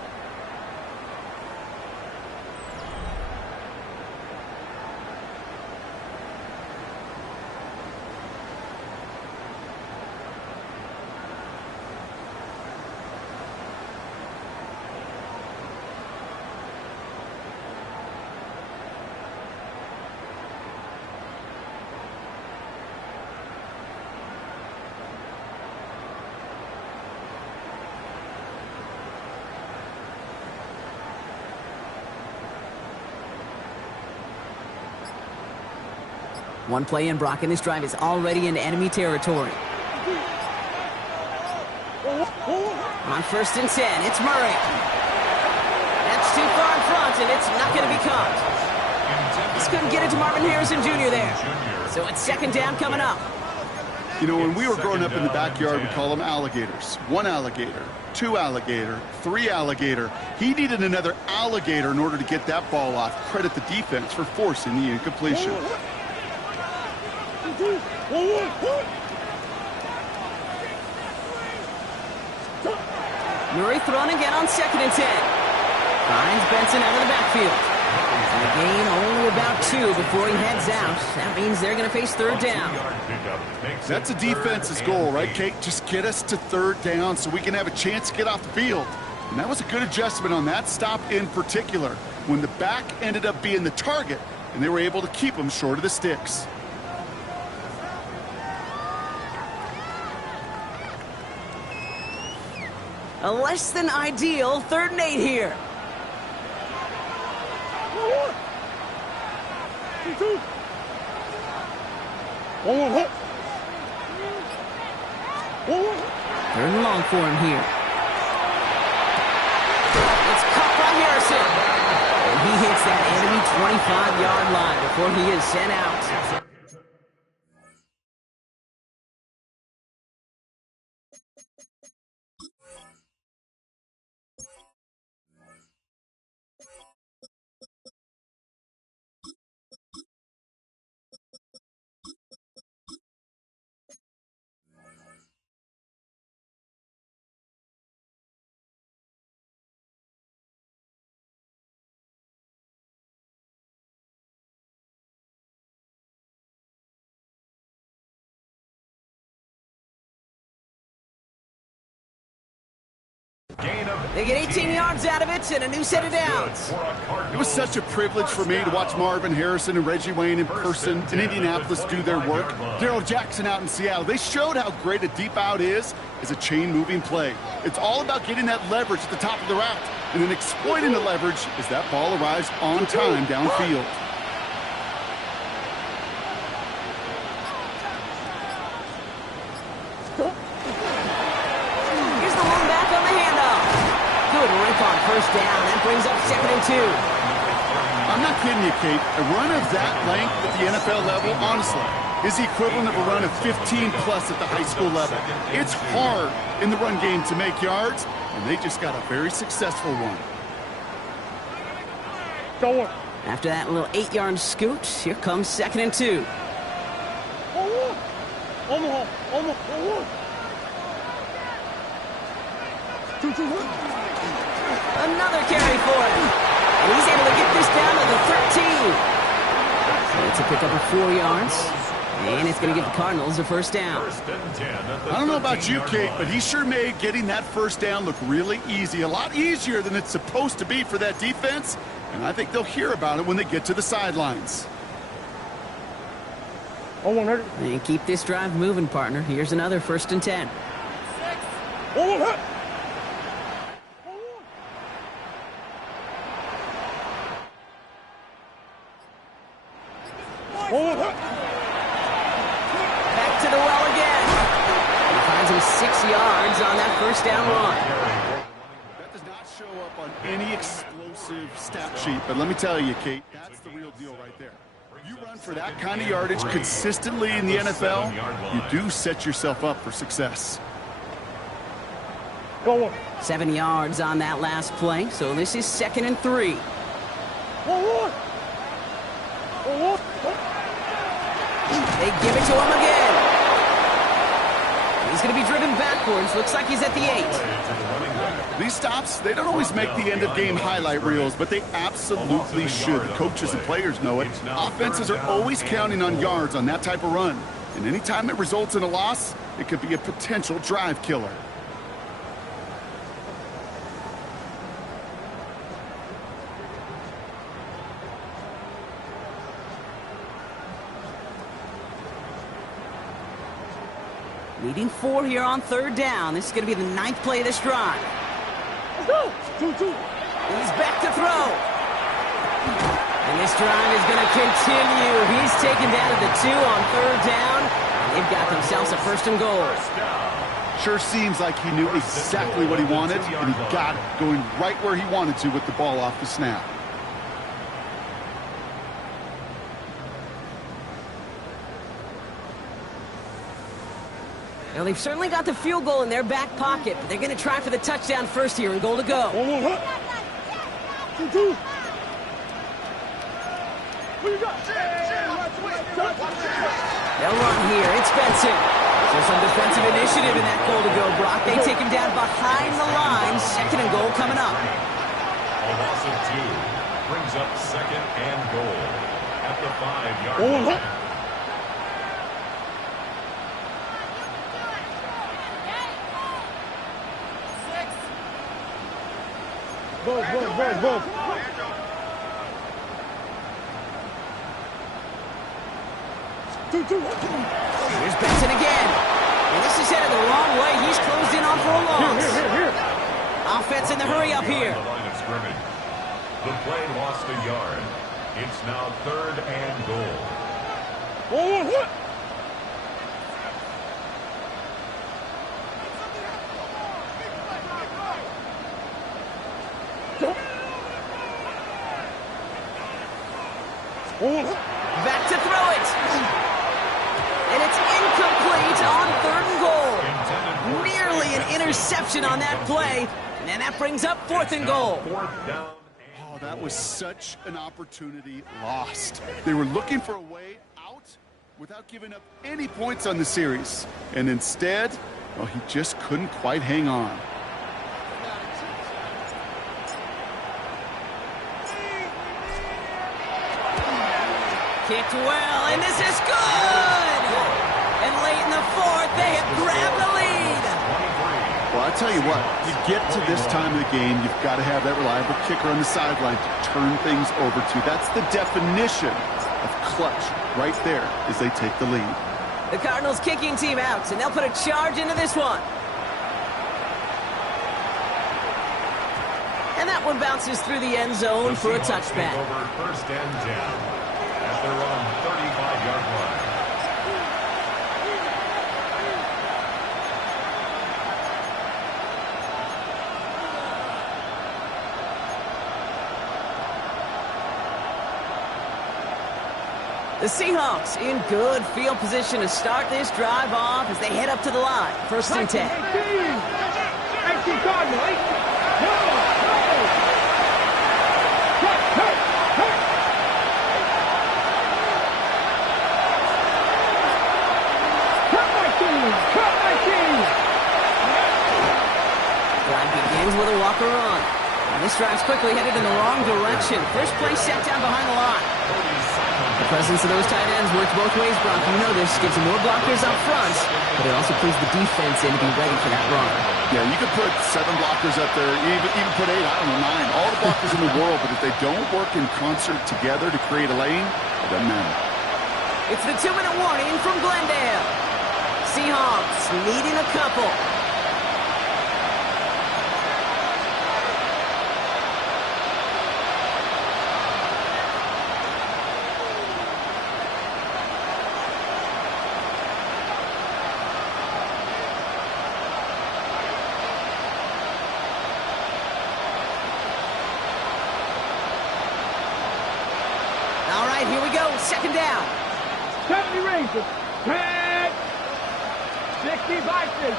One play in, Brock, and this drive is already in enemy territory. On first and 10, it's Murray. That's too far in front, and it's not going to be caught. Just couldn't get it to Marvin Harrison Jr. there. So it's second down coming up. You know, when we were growing up in the backyard, we call them alligators. One alligator, two alligator, three alligator. He needed another alligator in order to get that ball off. Credit the defense for forcing the incompletion. Murray thrown again on second and 10. Finds Benson out of the backfield. And a gain only about 2 before he heads out. That means they're going to face third down. That's a defense's goal, right, Kate? Just get us to third down so we can have a chance to get off the field. And that was a good adjustment on that stop in particular, when the back ended up being the target, and they were able to keep him short of the sticks. A less than ideal 3rd and 8 here. Third and long for him here. It's caught by Harrison. And he hits that enemy 25-yard line before he is sent out. They get 18 yards out of it and a new set of downs. It was such a privilege for me to watch Marvin Harrison and Reggie Wayne in person in Indianapolis do their work. Darrell Jackson out in Seattle. They showed how great a deep out is as a chain-moving play. It's all about getting that leverage at the top of the route and then exploiting the leverage as that ball arrives on time downfield. First down. That brings up 2nd and 2. I'm not kidding you, Kate. A run of that length at the NFL level, honestly, is the equivalent of a run of 15-plus at the high school level. It's hard in the run game to make yards, and they just got a very successful one. After that little 8-yard scoot, here comes 2nd and 2. Another carry for him. And he's able to get this down to the 13. It's a pickup of 4 yards. And it's going to give the Cardinals a first down. I don't know about you, Kate, but he sure made getting that first down look really easy. A lot easier than it's supposed to be for that defense. And I think they'll hear about it when they get to the sidelines. And keep this drive moving, partner. Here's another 1st and 10. Back to the well again. He finds him 6 yards on that first down run. That does not show up on any explosive stat sheet, but let me tell you, Kate, that's the real deal right there. You run for that kind of yardage consistently in the NFL, you do set yourself up for success. 7 yards on that last play, so this is 2nd and 3. They give it to him again. He's going to be driven backwards. Looks like he's at the 8. These stops, they don't always make the end-of-game highlight reels, but they absolutely should. The coaches and players know it. Offenses are always counting on yards on that type of run. And anytime it results in a loss, it could be a potential drive killer. Needing 4 here on 3rd down. This is going to be the 9th play of this drive. He's back to throw. And this drive is going to continue. He's taken down at the 2 on 3rd down. And they've got themselves a 1st and goal. Sure seems like he knew exactly what he wanted, and he got it, going right where he wanted to with the ball off the snap. Now, they've certainly got the field goal in their back pocket, but they're going to try for the touchdown first here and goal to go. They'll run here. It's Benson. So some defensive initiative in that goal to go, Brock. They take him down behind the line. 2nd and goal coming up. A loss of 2 brings up 2nd and goal at the 5-yard line. Both. Here's Benson again. And this is headed the wrong way. He's closed in on for a loss. Here. Offense in the hurry up here. The line of scrimmage. The play lost a yard. It's now 3rd and goal. Back to throw it. And it's incomplete on 3rd and goal. Nearly an interception on that play. And that brings up 4th and goal. 4th down. Oh, that was such an opportunity lost. They were looking for a way out without giving up any points on the series. And instead, well, he just couldn't quite hang on. Kicked well, and this is good! And late in the 4th, they have grabbed the lead. Well, I'll tell you what, you get to this time of the game, you've got to have that reliable kicker on the sideline to turn things over to. That's the definition of clutch right there as they take the lead. The Cardinals kicking team out, and they'll put a charge into this one. And that one bounces through the end zone for a touchback. Over 1st and 10 at their own 35-yard line. The Seahawks in good field position to start this drive off as they head up to the line. 1st and 10. 18 Cardinal, 18. No, no. Hurt. Cut my team. Drive begins with a walker run. And this drive's quickly headed in the wrong direction. First play set down behind the line. The presence of those tight ends works both ways, Brock. You know this. Gives them more blockers up front, but it also pulls the defense in to be ready for that run. Yeah, you could put 7 blockers up there, even put 8, I don't know, 9. All the blockers in the world, but if they don't work in concert together to create a lane, it doesn't matter. It's the 2-minute warning from Glendale. Seahawks leading a couple. Here we go, 2nd down. 70 Rangers. 10. 60 Bison.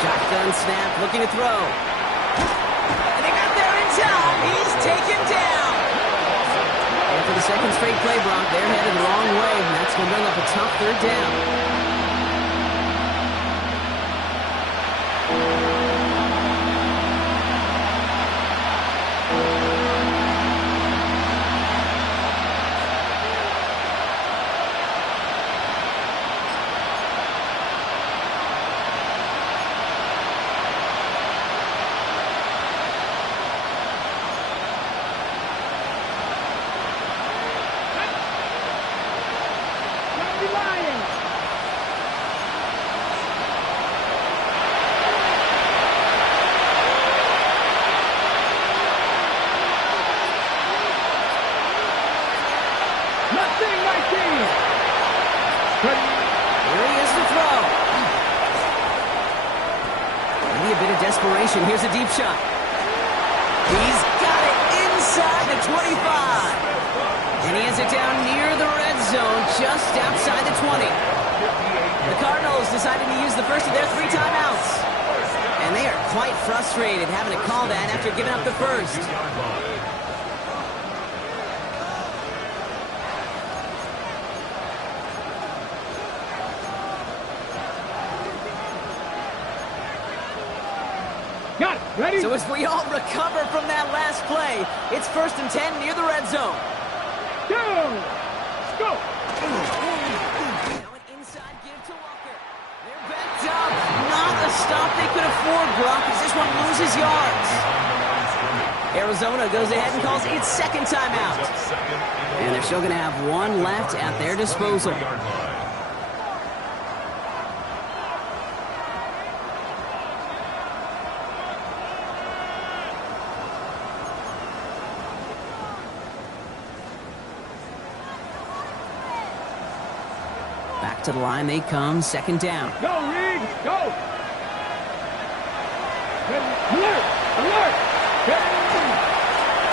Shotgun snap, looking to throw. And they got there in time. He's taken down. And for the 2nd straight play, Brock, they're headed the wrong way, and that's going to bring up a tough 3rd down. Here he is to throw. Maybe a bit of desperation. Here's a deep shot. He's got it inside the 25. And he has it down near the red zone, just outside the 20. The Cardinals decided to use the first of their 3 timeouts. And they are quite frustrated having to call that after giving up the first. Got it. Ready? So as we all recover from that last play, it's 1st and 10 near the red zone. Go. Let's go. Now an inside give to Walker. They're backed up. Not a stop they could afford, Grock, as this one loses yards. Arizona goes ahead and calls its 2nd timeout. And they're still going to have 1 left at their disposal. To the line they come, second down. Go, Reed, go! Alert! Alert!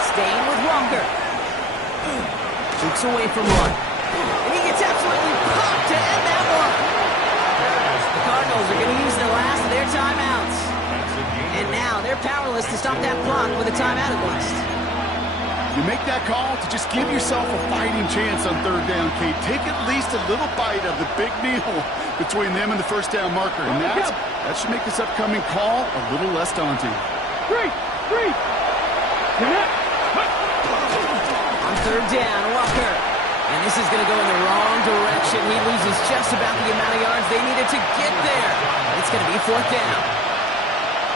Staying with Walker. Jukes away from one. And he gets absolutely popped to end that one. The Cardinals are going to use the last of their timeouts. And now they're powerless to stop that clock with a timeout at least. You make that call to just give yourself a fighting chance on third down, Kate. Take at least a little bite of the big meal between them and the first down marker. And that should make this upcoming call a little less daunting. Three! On third down, Walker. And this is going to go in the wrong direction. He loses just about the amount of yards they needed to get there. It's going to be fourth down.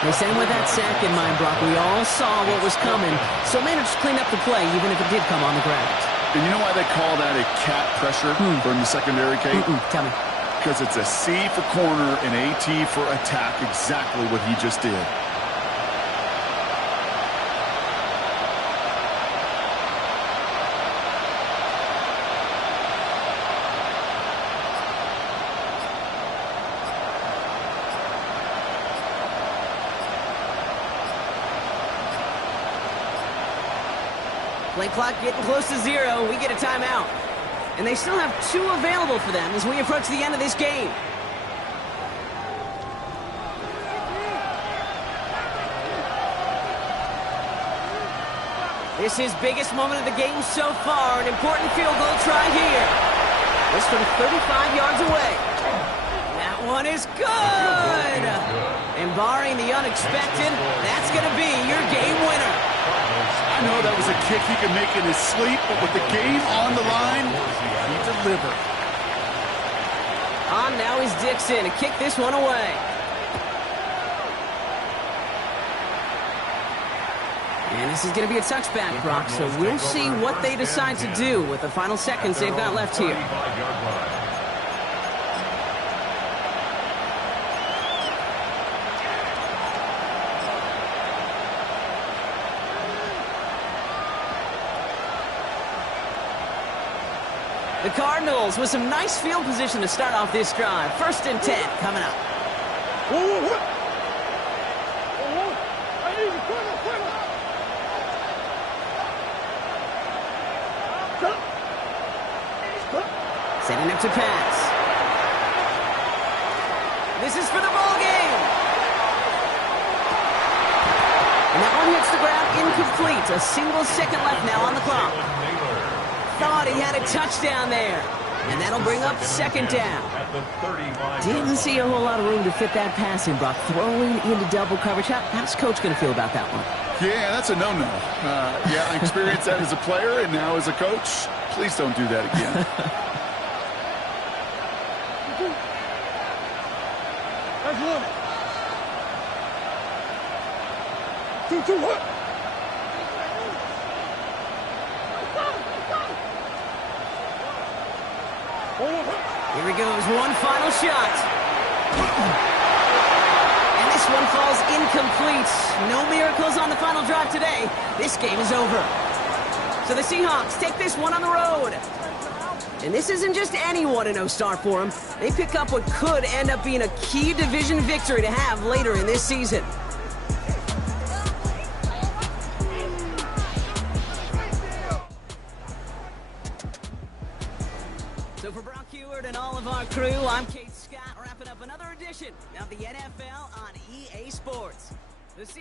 They sent him with that sack in mind, Brock. We all saw what was coming, so managed to clean up the play, even if it did come on the ground. And you know why they call that a cat pressure from the secondary, Kate? Tell me. Because it's a C for corner and AT for attack, exactly what he just did. Play clock getting close to 0. We get a timeout. And they still have 2 available for them as we approach the end of this game. This is biggest moment of the game so far. An important field goal try here. This from 35 yards away. That one is good. And barring the unexpected, that's going to be your game winner. I know that was a kick he could make in his sleep, but with the game on the line, he delivered. On now is Dixon to kick this one away. And this is going to be a touchback, Brock, so we'll see what they decide to do with the final seconds they've got left here. The Cardinals with some nice field position to start off this drive. 1st and 10 coming up. Setting up to pass. This is for the ball game. And that one hits the ground incomplete. A single second left now on the clock. Thought he had a touchdown there. And that'll bring up 2nd down. Didn't see a whole lot of room to fit that pass in, Brock. Throwing into double coverage. How's Coach going to feel about that one? Yeah, that's a no-no. Yeah, I experienced that as a player and now as a coach. Please don't do that again. That's one. 2, 1. Here he goes, one final shot. And this one falls incomplete. No miracles on the final drive today. This game is over. So the Seahawks take this one on the road. And this isn't just any 1-0 start for them. They pick up what could end up being a key division victory to have later in this season. So for Brock Heward and all of our crew, I'm Kate Scott, wrapping up another edition of the NFL on